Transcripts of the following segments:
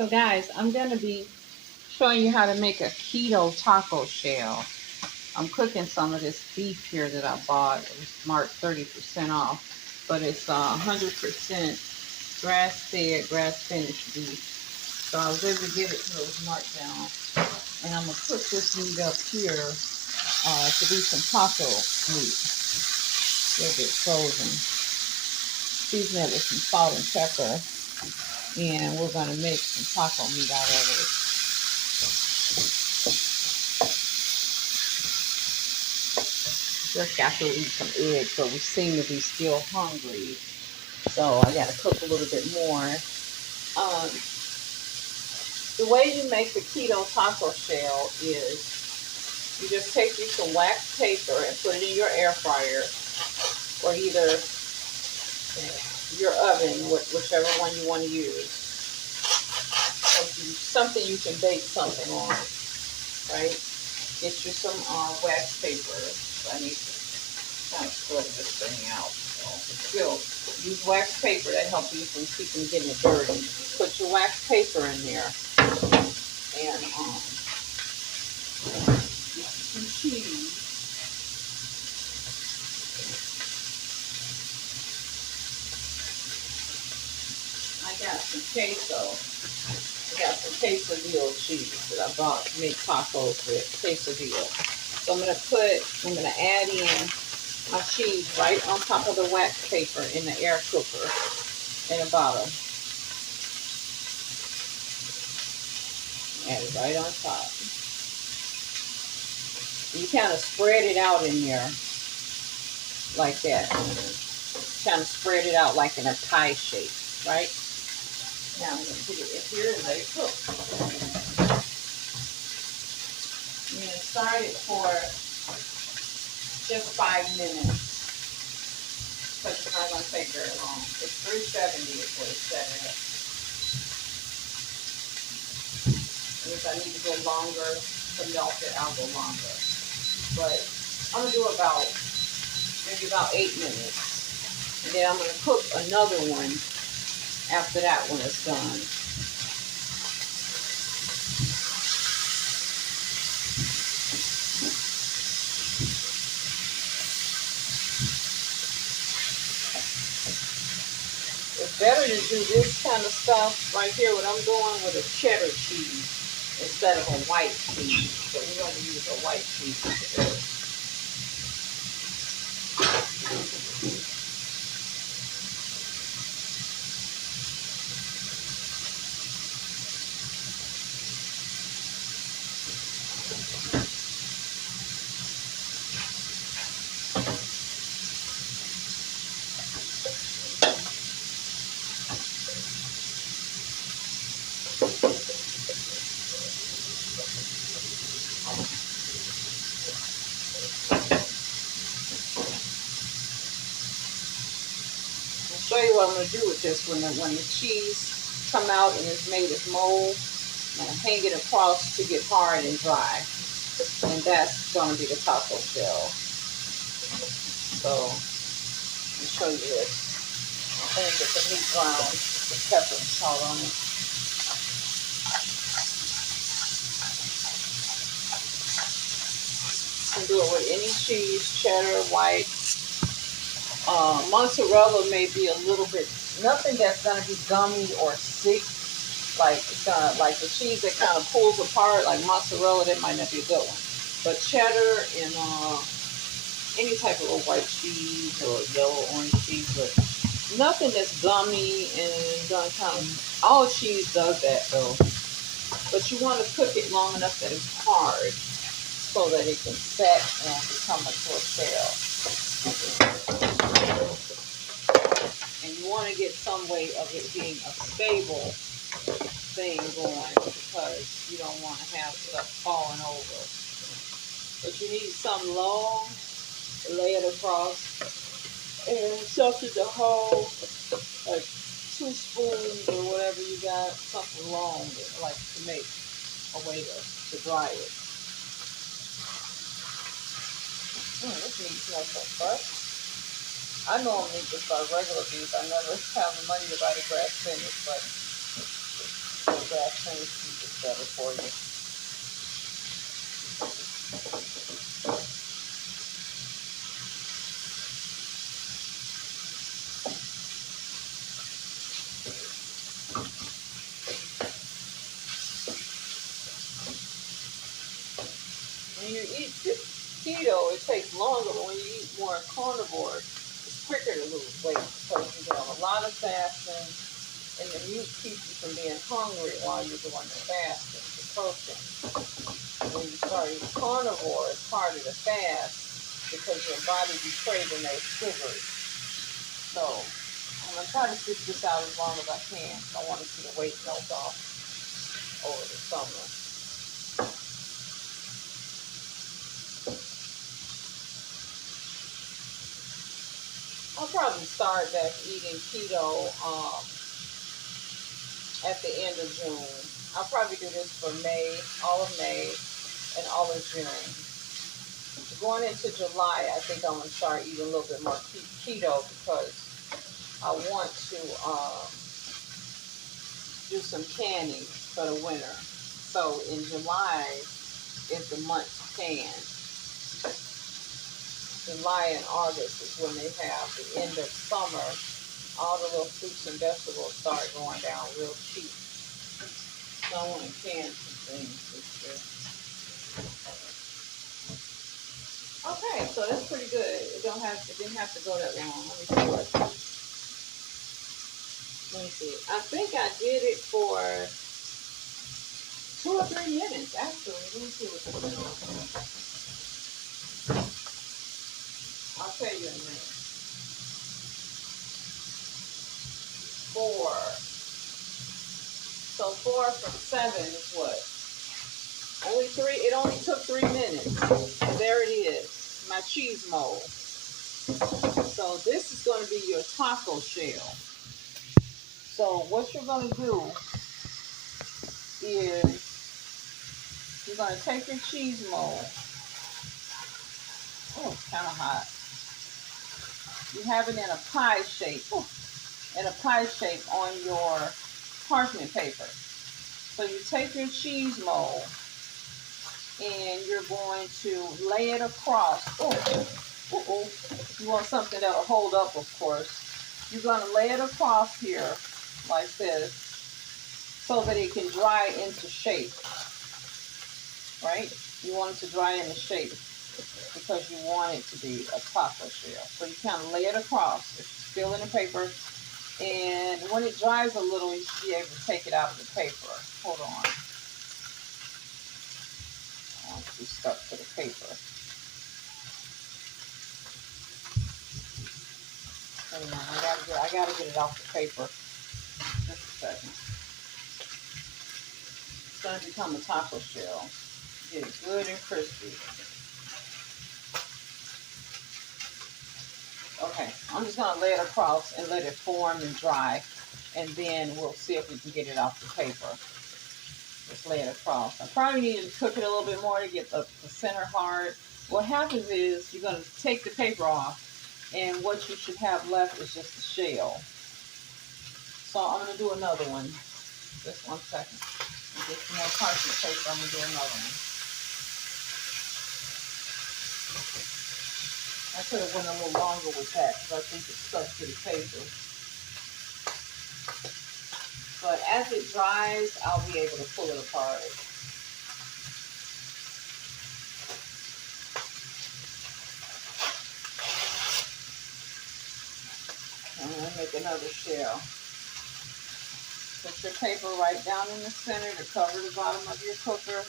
So guys, I'm going to be showing you how to make a keto taco shell. I'm cooking some of this beef here that I bought. It was marked 30% off, but it's 100% grass-fed, grass-finished beef. So I was able to get it to those markdown. And I'm going to cook this meat up here to do some taco meat. A little bit frozen. Season it with some salt and pepper. And we're going to make some taco meat out of it. Just got to eat some eggs, but we seem to be still hungry. So I got to cook a little bit more. The way you make the keto taco shell is you just take you some wax paper and put it in your air fryer or either your oven, whichever one you want to use. Something you can bake something on, right? Get you some wax paper. So I need to kind of spread this thing out. So still use wax paper to help you from keeping getting it dirty. Put your wax paper in there and some cheese. I got some queso. I got some quesadilla cheese that I bought to make tacos with, quesadilla. So I'm gonna add in my cheese right on top of the wax paper in the air cooker in a bottle. Add it right on top. You kind of spread it out in there like that. Kind of spread it out like in a pie shape, right? Now I'm going to put it in here and let it cook. I'm going to start it for just 5 minutes. Because it's not going to take very long. It's 370 is what it's set at. And if I need to go longer to melt it, I'll go longer. But I'm going to do maybe about 8 minutes. And then I'm going to cook another one after that when it's done. It's better to do this kind of stuff right here, what I'm doing, with a cheddar cheese instead of a white cheese. So we're going to use a white cheese today. I'll show you what I'm going to do with this when the cheese come out and it's made as mold. I'm going to hang it across to get hard and dry. And that's going to be the taco shell. So, let me show you this. I'm going to get the meat brown with pepper and salt on it. You can do it with any cheese, cheddar, white. Mozzarella may be a little bit, nothing that's going to be gummy or thick. Like the cheese that kind of pulls apart, like mozzarella, that might not be a good one. But cheddar and any type of white cheese or yellow orange cheese, but nothing that's gummy and gonna kind of, all cheese does that though. But you want to cook it long enough that it's hard so that it can set and become into a shell. And you want to get some way of it being a stable thing going because you don't want to have stuff falling over. But you need something long to lay it across and something to hold, like 2 spoons or whatever you got, something long like to make a way to dry it. This meat smells so fresh. I normally just buy regular beef. I never have the money to buy the grass finished, but grass Let me keep this better for you. When you eat keto, it takes longer, but when you eat more carnivore, it's quicker to lose weight because you have a lot of fasting, and the meat keeps you from being hungry while you're doing the fasting, the protein. When you start eating carnivore, it's harder to fast because your body be craving those sugars. So I'm going to try to stick this out as long as I can. I want to see the weight melt off over the summer. I'll probably start back eating keto at the end of June. I'll probably do this for May, all of May, and all of June. Going into July, I think I'm going to start eating a little bit more keto because I want to do some canning for the winter. So in July is the month to can. July and August is when they have the end of summer. All the little fruits and vegetables start going down real cheap. So I want to can some things this year. Okay, so that's pretty good. It didn't have to go that long. Let me see. I think I did it for 2 or 3 minutes actually. Let me see what's going on. I'll tell you in a minute. 4. So 4 from 7 is what? Only 3. It only took 3 minutes. And there it is. My cheese mold. So this is going to be your taco shell. So what you're going to do is you're going to take your cheese mold. Oh, it's kind of hot. You have it in a pie shape. Oh, in a pie shape on your parchment paper. So you take your cheese mold and you're going to lay it across. You want something that'll hold up, of course. You're going to lay it across here like this so that it can dry into shape, right? You want it to dry into shape because you want it to be a taco shell. So you kind of lay it across. It's still in the paper. And when it dries a little, you should be able to take it out of the paper. Hold on. I want to be stuck to the paper. Hang on, I gotta get it off the paper. Just a second. It's gonna become a taco shell. Get it good and crispy. Okay, I'm just gonna lay it across and let it form and dry, and then we'll see if we can get it off the paper. Just lay it across. I probably need to cook it a little bit more to get the center hard. What happens is you're gonna take the paper off, and what you should have left is just the shell. So I'm gonna do another one. Just 1 second. Get some more parchment paper. I'm gonna do another one. I could have went a little longer with that because I think it's stuck to the paper. But as it dries, I'll be able to pull it apart. I'm going to make another shell. Put your paper right down in the center to cover the bottom of your cooker.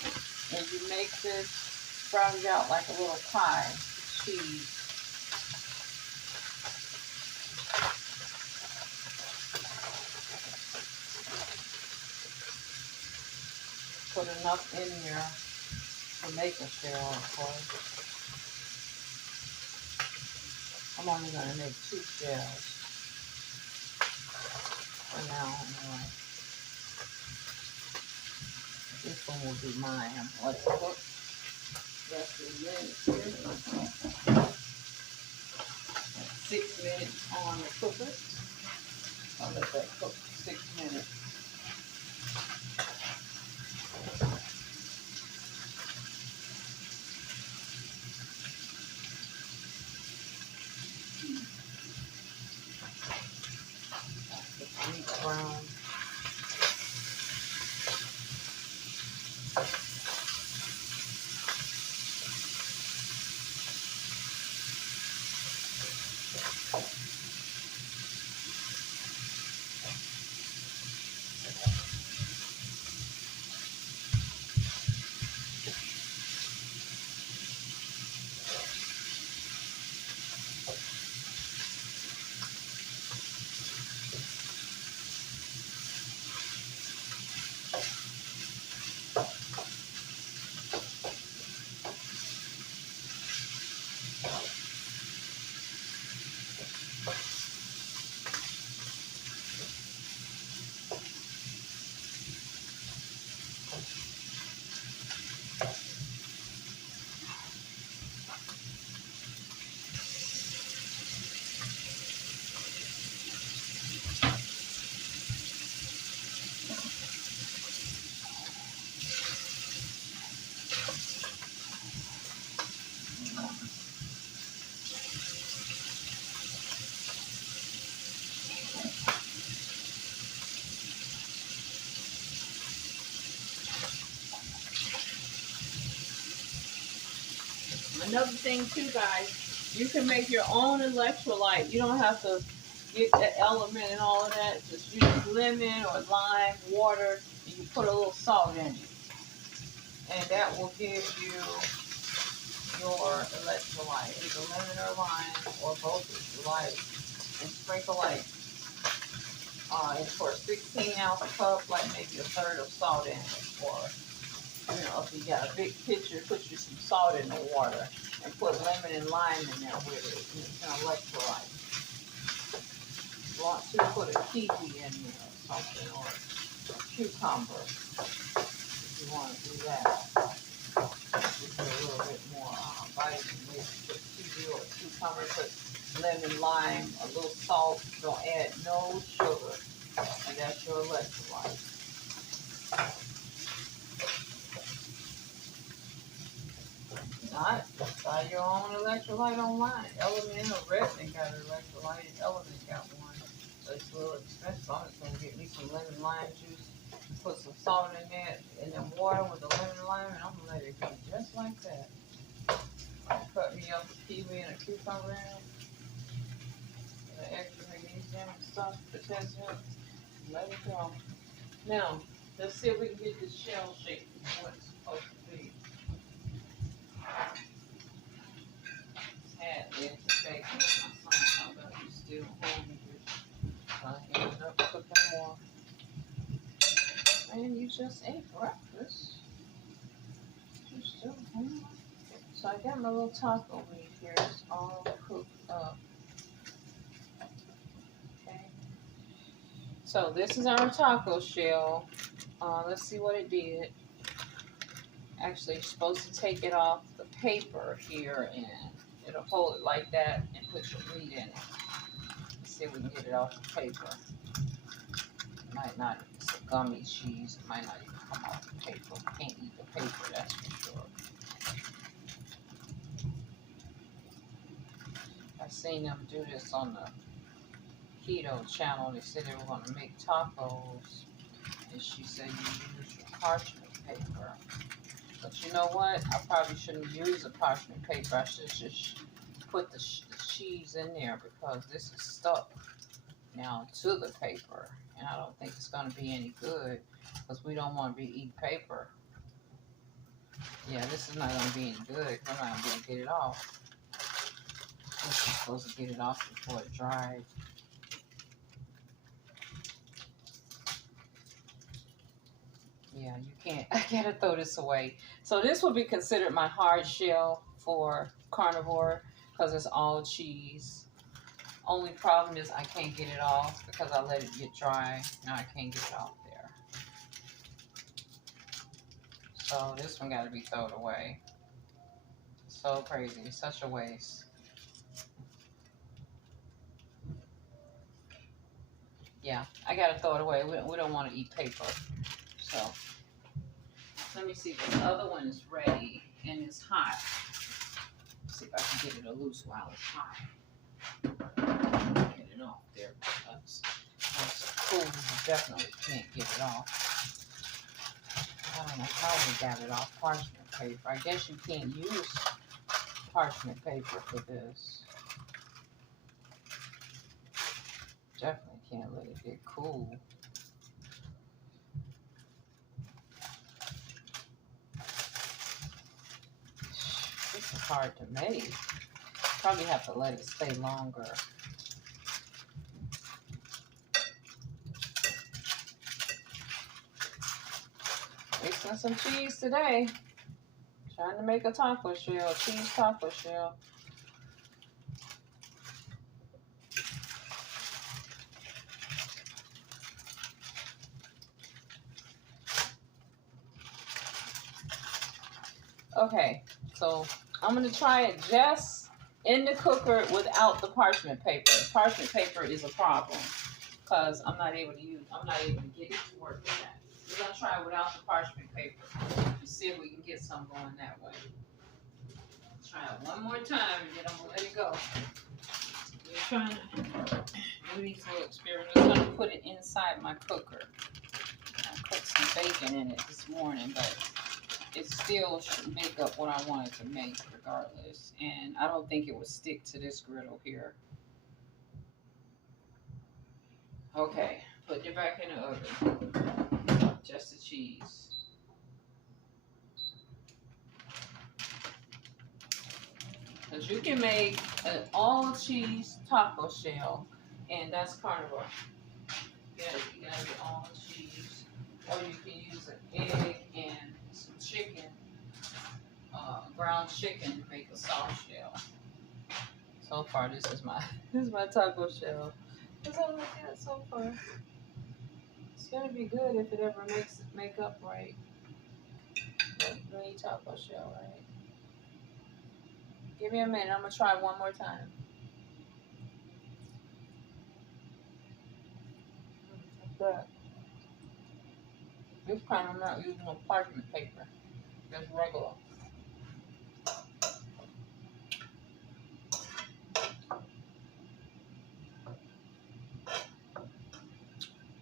And you make this sprout it out like a little pie. Cheese. Put enough in here to make a shell, of course. I'm only going to make 2 shells for now, anyway. This one will be mine. I'm going to let it cook. Rest of the minutes here. 6 minutes on the cooker. I'll let that cook for 6 minutes. Another thing too, guys, you can make your own electrolyte. You don't have to get the element and all of that. Just use lemon or lime, water, and you put a little salt in it. And that will give you your electrolyte. Either lemon or lime, or both if you like. And sprinkle like, for a 16-ounce cup, like maybe a third of salt in it. Or, you know, if you got a big pitcher, put you some salt in the water. And put lemon and lime in there with it. And it's an electrolyte. You want to put a kiwi in there or something, or a cucumber. If you want to do that. Give you a little bit more vitamin. Maybe put kiwi or cucumber, put lemon, lime, a little salt. Don't add no sugar. And that's your electrolyte. Not, buy your own electrolyte online. Element or Redmond got an electrolyte, and Element got one. So it's a little expensive. I'm just going to get me some lemon lime juice, put some salt in there, and then water with the lemon and lime, and I'm going to let it be just like that. Cut me up a kiwi and a cucumber in it. The extra magnesium and stuff, potassium. Let it go. Now, let's see if we can get this shell shaped what it's supposed to be. Had it today, my son found out he's still hungry. So I ended up cooking more. And you just ate breakfast. You're still hungry. So I got my little taco meat here. It's all cooked up. Okay. So this is our taco shell. Let's see what it did. Actually, you're supposed to take it off the paper here, and it'll hold it like that and put your meat in it. Let's see if we can get it off the paper. It might not, it's a gummy cheese. It might not even come off the paper. Can't eat the paper, that's for sure. I've seen them do this on the keto channel. They said they were going to make tacos, and she said you use your parchment paper. But you know what? I probably shouldn't use a parchment paper. I should just put the cheese in there, because this is stuck now to the paper. And I don't think it's going to be any good, because we don't want to be eating paper. Yeah, this is not going to be any good. I'm not going to be able to get it off. I'm supposed to get it off before it dries. Yeah, you can't. I gotta throw this away. So this would be considered my hard shell for carnivore, because it's all cheese. Only problem is I can't get it off because I let it get dry. Now I can't get it off there. So this one got to be thrown away. So crazy. Such a waste. Yeah, I got to throw it away. We don't want to eat paper. So let me see. The other one is ready and it's hot. Let's see if I can get it loose while it's hot. Get it off there. That's cool. You definitely can't get it off. don't know how we got it off parchment paper. I guess you can't use parchment paper for this. Definitely can't let it get cool. This is hard to make. Probably have to let it stay longer. Mixing some cheese today. Trying to make a taco shell, cheese taco shell. Okay, so I'm gonna try it just in the cooker without the parchment paper. Parchment paper is a problem because I'm not able to get it to work with that. We're gonna try it without the parchment paper and see if we can get some going that way. Try it one more time and then I'm gonna let it go. We're trying to do these little experiments. I'm gonna put it inside my cooker. I cooked some bacon in it this morning, but it still should make up what I wanted to make regardless. And I don't think it would stick to this griddle here. Okay, put it back in the oven. Just the cheese. Because you can make an all cheese taco shell, and that's carnivore. Yeah, you gotta get all cheese. Or you can use an egg and some chicken, ground chicken to make a soft shell. So far, this is my taco shell. That's all I got so far. It's gonna be good if it ever make up right. Really taco shell, right? Give me a minute. I'm gonna try one more time. Like that. This time I'm not using no parchment paper. Just regular.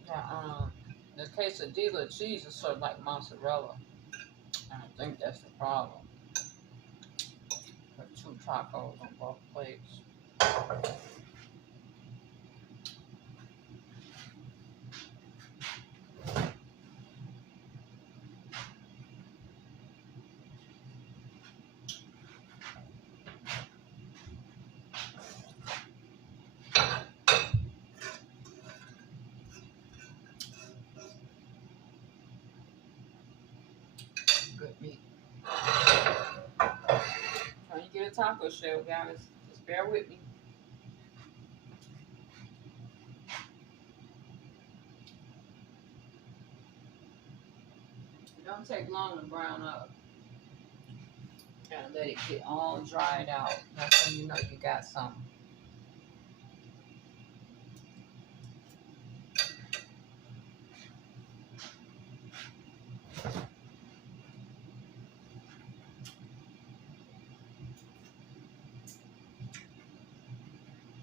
Yeah, the quesadilla cheese is sort of like mozzarella. I don't think that's the problem. Put 2 tacos on both plates. Good meat. Trying to get a taco shell, guys. Just bear with me. It don't take long to brown up. Gotta let it get all dried out. That's when you know you got something.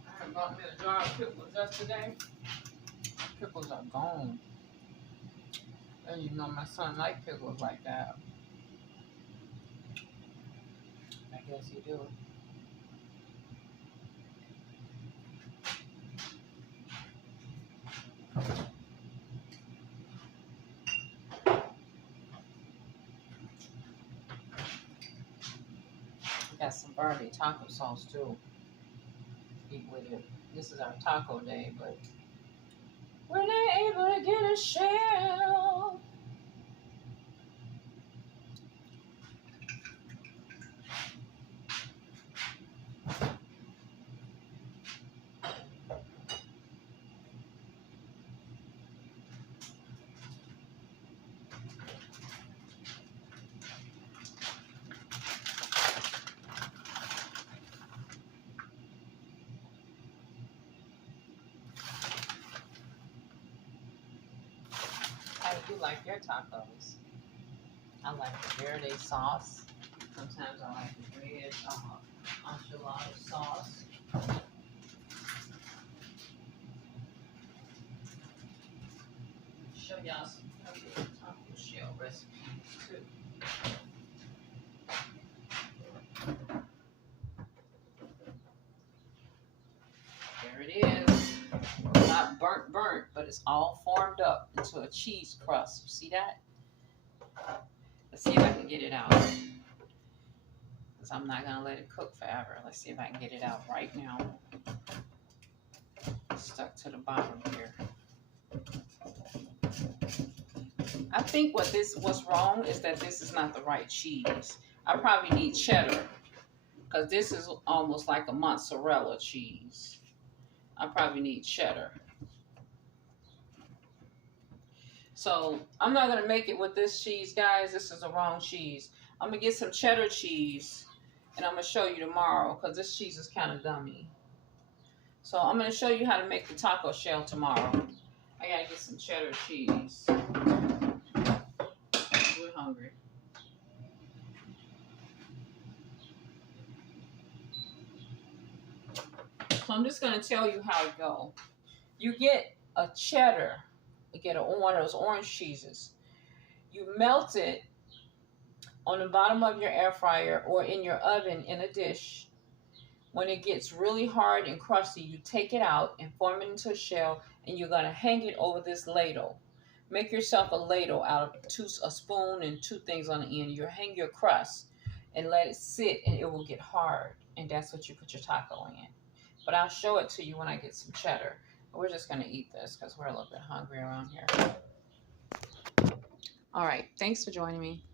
I bought me a jar of pickles yesterday. Pickles are gone. And you know my son likes pickles like that. I guess he do. Got some Barbie taco sauce too. Eat with it. This is our taco day, but we're not able to get a shell. How do you like your tacos? I like the verde sauce. Sometimes I like the red enchilada sauce. Show y'all some taco shell recipes. but it's all formed up into a cheese crust. You see that? Let's see if I can get it out. Because I'm not going to let it cook forever. Let's see if I can get it out right now. It's stuck to the bottom here. I think what's wrong is that this is not the right cheese. I probably need cheddar. Because this is almost like a mozzarella cheese. I probably need cheddar. So I'm not going to make it with this cheese, guys. This is the wrong cheese. I'm going to get some cheddar cheese. And I'm going to show you tomorrow. Because this cheese is kind of gummy. So I'm going to show you how to make the taco shell tomorrow. I got to get some cheddar cheese. We're hungry. So I'm just going to tell you how it goes. You get a cheddar. You get one of those orange cheeses. You melt it on the bottom of your air fryer or in your oven in a dish. When it gets really hard and crusty, you take it out and form it into a shell, and you're going to hang it over this ladle. Make yourself a ladle out of a spoon and 2 things on the end. You hang your crust and let it sit, and it will get hard, and that's what you put your taco in. But I'll show it to you when I get some cheddar. We're just going to eat this because we're a little bit hungry around here. All right. Thanks for joining me.